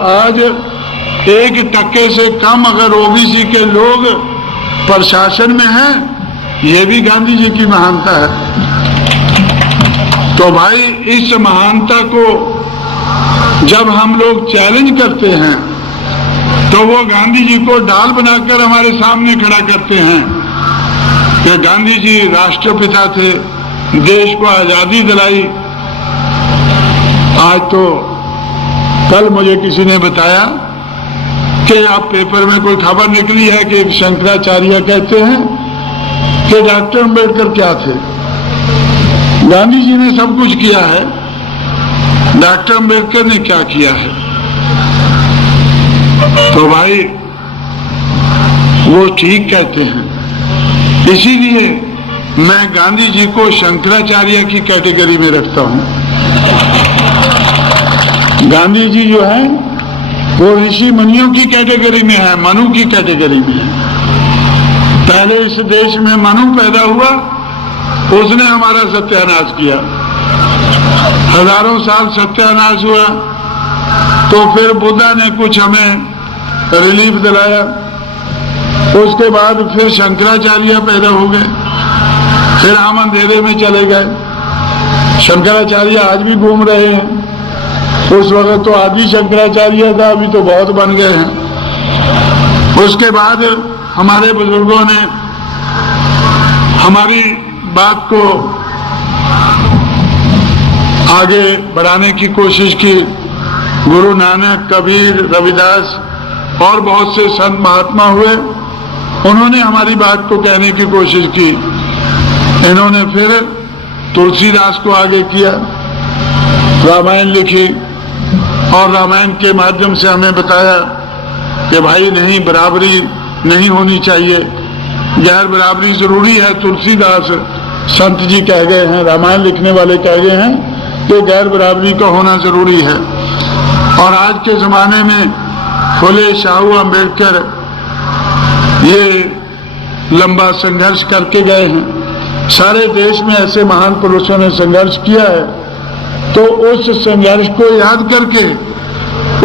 आज 1% से कम अगर ओबीसी के लोग प्रशासन में हैं, ये भी गांधी जी की महानता है। तो भाई इस महानता को जब हम लोग चैलेंज करते हैं तो वो गांधी जी को ढाल बनाकर हमारे सामने खड़ा करते हैं कि गांधी जी राष्ट्रपिता थे, देश को आजादी दिलाई। आज तो कल मुझे किसी ने बताया कि आप पेपर में कोई खबर निकली है कि शंकराचार्य कहते हैं कि डॉक्टर अम्बेडकर क्या थे। गांधी जी ने सब कुछ किया है, डॉक्टर अम्बेडकर ने क्या किया है? तो भाई वो ठीक कहते हैं। इसीलिए मैं गांधी जी को शंकराचार्य की कैटेगरी में रखता हूं। गांधी जी जो है वो ऋषि मुनियों की कैटेगरी में है, मनु की कैटेगरी में है। पहले इस देश में मनु पैदा हुआ, उसने हमारा सत्यानाश किया। हजारों साल सत्यानाश हुआ, तो फिर बुद्धा ने कुछ हमें रिलीफ दिलाया। उसके बाद फिर शंकराचार्य पैदा हो गए, फिर हम अंधेरे में चले गए। शंकराचार्य आज भी घूम रहे हैं। उस वक्त तो आदि शंकराचार्य था, अभी तो बहुत बन गए हैं। उसके बाद हमारे बुजुर्गों ने हमारी बात को आगे बढ़ाने की कोशिश की। गुरु नानक, कबीर, रविदास और बहुत से संत महात्मा हुए, उन्होंने हमारी बात को कहने की कोशिश की। इन्होंने फिर तुलसीदास को आगे किया, रामायण लिखी और रामायण के माध्यम से हमें बताया कि भाई नहीं, बराबरी नहीं होनी चाहिए, गैर बराबरी जरूरी है। तुलसीदास संत जी कह गए हैं, रामायण लिखने वाले कह गए हैं कि गैर बराबरी का होना जरूरी है। और आज के जमाने में फुले, शाहू, अम्बेडकर ये लंबा संघर्ष करके गए हैं। सारे देश में ऐसे महान पुरुषों ने संघर्ष किया है। तो उस संघर्ष को याद करके,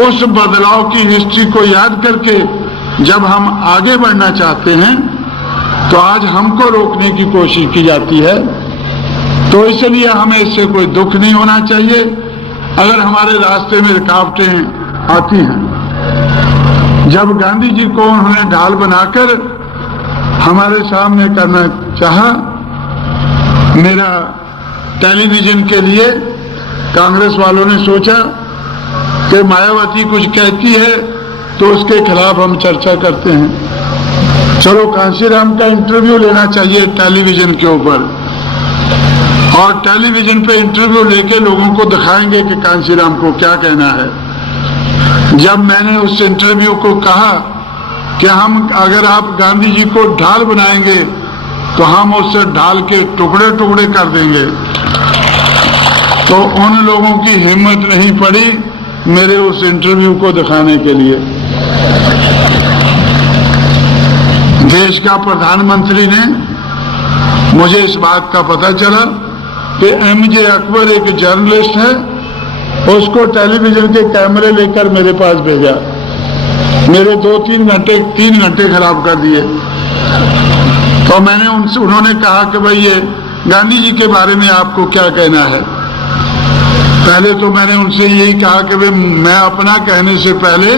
उस बदलाव की हिस्ट्री को याद करके जब हम आगे बढ़ना चाहते हैं तो आज हमको रोकने की कोशिश की जाती है। तो इसलिए हमें इससे कोई दुख नहीं होना चाहिए अगर हमारे रास्ते में रुकावटें आती हैं। जब गांधी जी को उन्होंने ढाल बनाकर हमारे सामने करना चाहा, मेरा टेलीविजन के लिए कांग्रेस वालों ने सोचा कि मायावती कुछ कहती है तो उसके खिलाफ हम चर्चा करते हैं। चलो कांशीराम का इंटरव्यू लेना चाहिए टेलीविजन के ऊपर, और टेलीविजन पे इंटरव्यू लेके लोगों को दिखाएंगे कि कांशीराम को क्या कहना है। जब मैंने उस इंटरव्यू को कहा कि हम, अगर आप गांधी जी को ढाल बनाएंगे तो हम उससे ढाल के टुकड़े टुकड़े कर देंगे, तो उन लोगों की हिम्मत नहीं पड़ी मेरे उस इंटरव्यू को दिखाने के लिए। देश का प्रधानमंत्री ने, मुझे इस बात का पता चला कि एमजे अकबर एक जर्नलिस्ट है, उसको टेलीविजन के कैमरे लेकर मेरे पास भेजा। मेरे 3 घंटे खराब कर दिए। तो मैंने उनसे, उन्होंने कहा कि भाई ये गांधी जी के बारे में आपको क्या कहना है। पहले तो मैंने उनसे यही कहा कि भाई मैं अपना कहने से पहले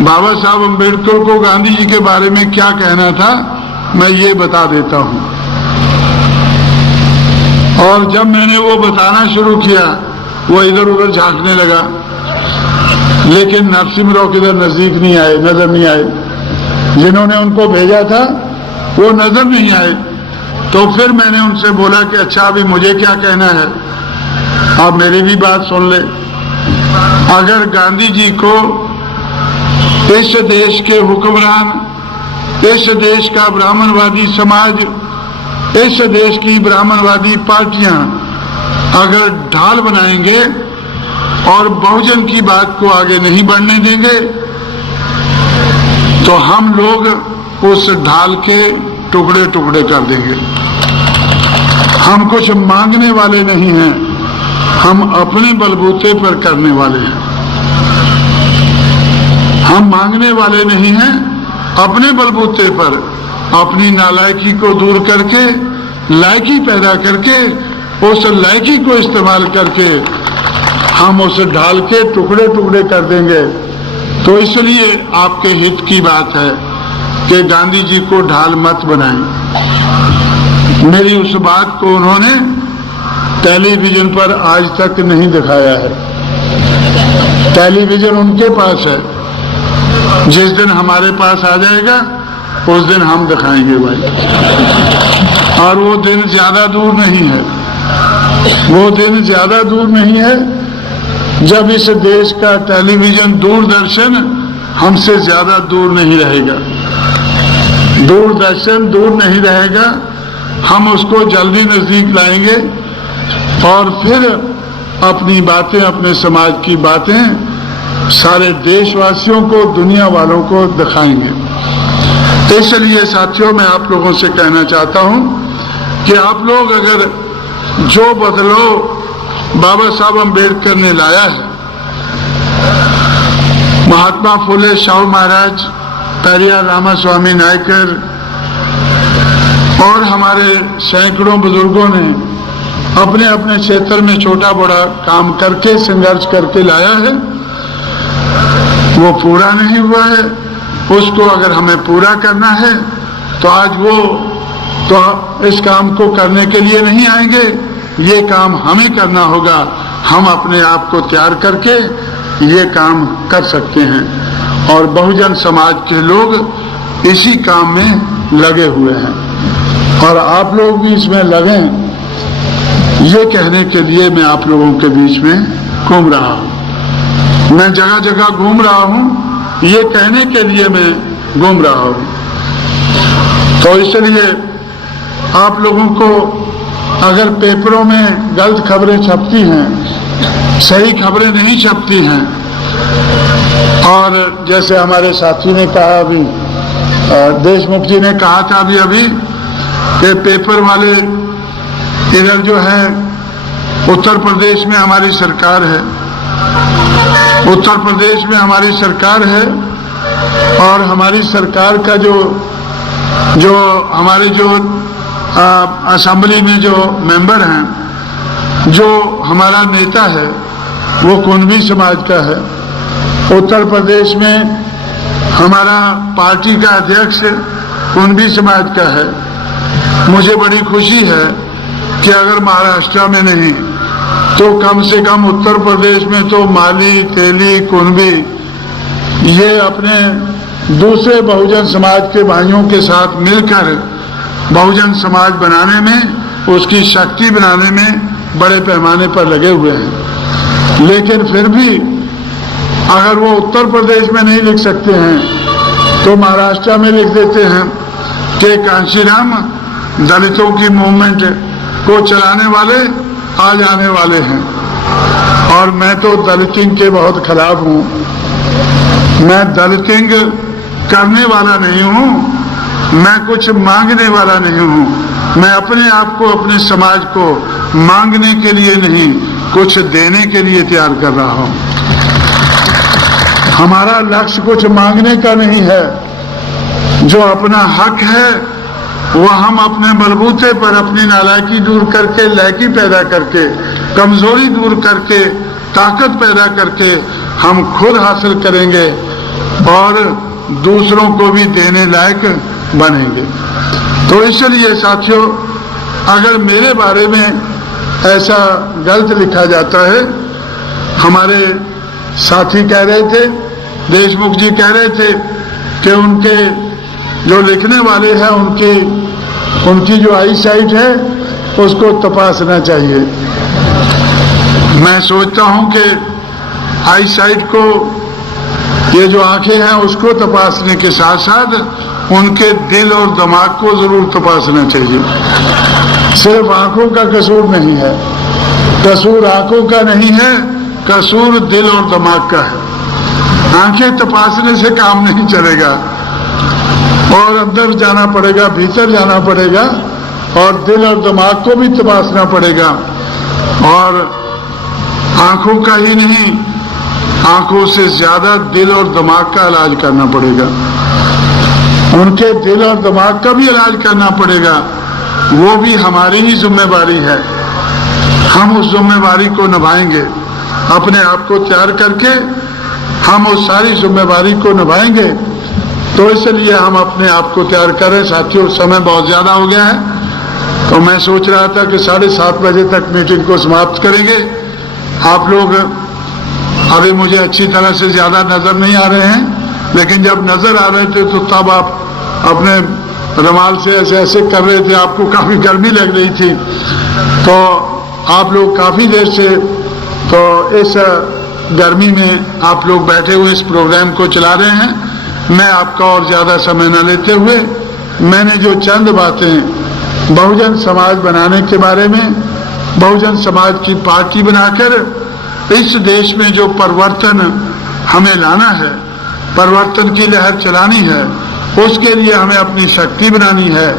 बाबा साहब अम्बेडकर को गांधी जी के बारे में क्या कहना था मैं ये बता देता हूं। और जब मैंने वो बताना शुरू किया, वो इधर उधर झांकने लगा, लेकिन नरसिम्हा किधर नजदीक नहीं आए, नजर नहीं आए। जिन्होंने उनको भेजा था वो नजर नहीं आए। तो फिर मैंने उनसे बोला कि अच्छा अभी मुझे क्या कहना है, आप मेरी भी बात सुन ले। अगर गांधी जी को इस देश के हुक्मरान, इस देश का ब्राह्मणवादी समाज, इस देश की ब्राह्मणवादी पार्टियां अगर ढाल बनाएंगे और बहुजन की बात को आगे नहीं बढ़ने देंगे तो हम लोग उस ढाल के टुकड़े टुकड़े कर देंगे। हम कुछ मांगने वाले नहीं हैं, हम अपने बलबूते पर करने वाले हैं। हम मांगने वाले नहीं हैं। अपने बलबूते पर अपनी नालायकी को दूर करके लायकी पैदा करके उस लायकी को इस्तेमाल करके हम उसे ढाल के टुकड़े टुकड़े कर देंगे। तो इसलिए आपके हित की बात है कि गांधी जी को ढाल मत बनाएं। मेरी उस बात को उन्होंने टेलीविजन पर आज तक नहीं दिखाया है। टेलीविजन उनके पास है, जिस दिन हमारे पास आ जाएगा उस दिन हम दिखाएंगे भाई। और वो दिन ज्यादा दूर नहीं है, वो दिन ज्यादा दूर नहीं है जब इस देश का टेलीविजन दूरदर्शन हमसे ज्यादा दूर नहीं रहेगा। दूरदर्शन दूर नहीं रहेगा, हम उसको जल्दी नजदीक लाएंगे और फिर अपनी बातें, अपने समाज की बातें सारे देशवासियों को, दुनिया वालों को दिखाएंगे। इसलिए साथियों, मैं आप लोगों से कहना चाहता हूं कि आप लोग अगर जो बदलाव बाबा साहब अम्बेडकर ने लाया है, महात्मा फुले शाहू महाराज, पेरियार रामास्वामी नायकर और हमारे सैकड़ों बुजुर्गों ने अपने अपने क्षेत्र में छोटा बड़ा काम करके, संघर्ष करके लाया है, वो पूरा नहीं हुआ है। उसको अगर हमें पूरा करना है तो आज वो तो इस काम को करने के लिए नहीं आएंगे, ये काम हमें करना होगा। हम अपने आप को तैयार करके ये काम कर सकते हैं और बहुजन समाज के लोग इसी काम में लगे हुए हैं और आप लोग भी इसमें लगें, ये कहने के लिए मैं आप लोगों के बीच में घूम रहा हूं। मैं जगह जगह घूम रहा हूं, ये कहने के लिए मैं घूम रहा हूं। तो इसलिए आप लोगों को अगर पेपरों में गलत खबरें छपती हैं, सही खबरें नहीं छपती हैं, और जैसे हमारे साथी ने कहा अभी, देशमुख जी ने कहा था अभी कि पेपर वाले इधर जो है उत्तर प्रदेश में हमारी सरकार है, उत्तर प्रदेश में हमारी सरकार है और हमारी सरकार का जो हमारे जो असेंबली में जो मेंबर हैं, जो हमारा नेता है वो कुणबी समाज का है। उत्तर प्रदेश में हमारा पार्टी का अध्यक्ष कुणबी समाज का है। मुझे बड़ी खुशी है कि अगर महाराष्ट्र में नहीं तो कम से कम उत्तर प्रदेश में तो माली, तेली, कुणबी ये अपने दूसरे बहुजन समाज के भाइयों के साथ मिलकर बहुजन समाज बनाने में, उसकी शक्ति बनाने में बड़े पैमाने पर लगे हुए हैं। लेकिन फिर भी अगर वो उत्तर प्रदेश में नहीं लिख सकते हैं तो महाराष्ट्र में लिख देते हैं कि कांशीराम दलितों की मूवमेंट को चलाने वाले आज आने वाले हैं। और मैं तो दलितिंग के बहुत खिलाफ हूं। मैं दलितिंग करने वाला नहीं हूं, मैं कुछ मांगने वाला नहीं हूं। मैं अपने आप को, अपने समाज को मांगने के लिए नहीं, कुछ देने के लिए तैयार कर रहा हूं। हमारा लक्ष्य कुछ मांगने का नहीं है। जो अपना हक है वो हम अपने बलबूते पर अपनी नालायकी दूर करके, लायकी पैदा करके, कमजोरी दूर करके, ताकत पैदा करके हम खुद हासिल करेंगे और दूसरों को भी देने लायक बनेंगे। तो इसलिए साथियों, अगर मेरे बारे में ऐसा गलत लिखा जाता है, हमारे साथी कह रहे थे, देशमुख जी कह रहे थे कि उनके जो लिखने वाले हैं उनकी जो आई साइट है उसको तपासना चाहिए। मैं सोचता हूं कि आई साइट को, ये जो आंखें हैं उसको तपासने के साथ साथ उनके दिल और दिमाग को जरूर तपासना चाहिए। सिर्फ आंखों का कसूर नहीं है, कसूर आंखों का नहीं है, कसूर दिल और दिमाग का है। आंखें तपासने से काम नहीं चलेगा और अंदर जाना पड़ेगा, भीतर जाना पड़ेगा और दिल और दिमाग को भी तपासना पड़ेगा। और आंखों का ही नहीं, आंखों से ज्यादा दिल और दिमाग का इलाज करना पड़ेगा। उनके दिल और दिमाग का भी इलाज करना पड़ेगा। वो भी हमारी ही जिम्मेवारी है। हम उस जिम्मेवारी को निभाएंगे। अपने आप को तैयार करके हम उस सारी जिम्मेवारी को निभाएंगे। तो इसलिए हम अपने आप को तैयार करें। साथियों, समय बहुत ज्यादा हो गया है, तो मैं सोच रहा था कि 7:30 बजे तक मीटिंग को समाप्त करेंगे। आप लोग अभी मुझे अच्छी तरह से ज्यादा नजर नहीं आ रहे हैं, लेकिन जब नजर आ रहे थे तो तब आप अपने रुमाल से ऐसे ऐसे कर रहे थे, आपको काफी गर्मी लग रही थी। तो आप लोग काफी देर से तो इस गर्मी में आप लोग बैठे हुए इस प्रोग्राम को चला रहे हैं। मैं आपका और ज्यादा समय न लेते हुए मैंने जो चंद बातें बहुजन समाज बनाने के बारे में, बहुजन समाज की पार्टी बनाकर इस देश में जो परिवर्तन हमें लाना है, परिवर्तन की लहर चलानी है, उसके लिए हमें अपनी शक्ति बनानी है।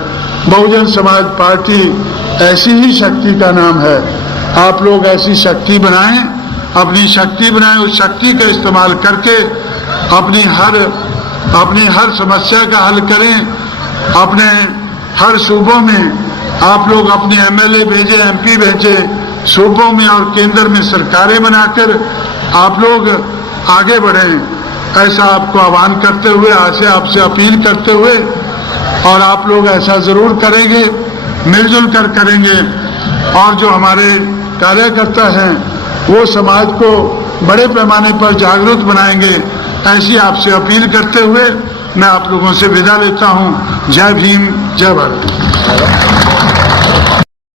बहुजन समाज पार्टी ऐसी ही शक्ति का नाम है। आप लोग ऐसी शक्ति बनाएं, अपनी शक्ति बनाएं, उस शक्ति का इस्तेमाल करके अपनी हर समस्या का हल करें। अपने हर सूबों में आप लोग अपने एमएलए भेजे, एमपी भेजे, सूबों में और केंद्र में सरकारें बनाकर आप लोग आगे बढ़ें। ऐसा आपको आह्वान करते हुए, आपसे अपील करते हुए, और आप लोग ऐसा जरूर करेंगे, मिलजुल कर करेंगे। और जो हमारे कार्यकर्ता हैं वो समाज को बड़े पैमाने पर जागरूक बनाएंगे। ऐसी आपसे अपील करते हुए मैं आप लोगों से विदा लेता हूं। जय भीम, जय भारत।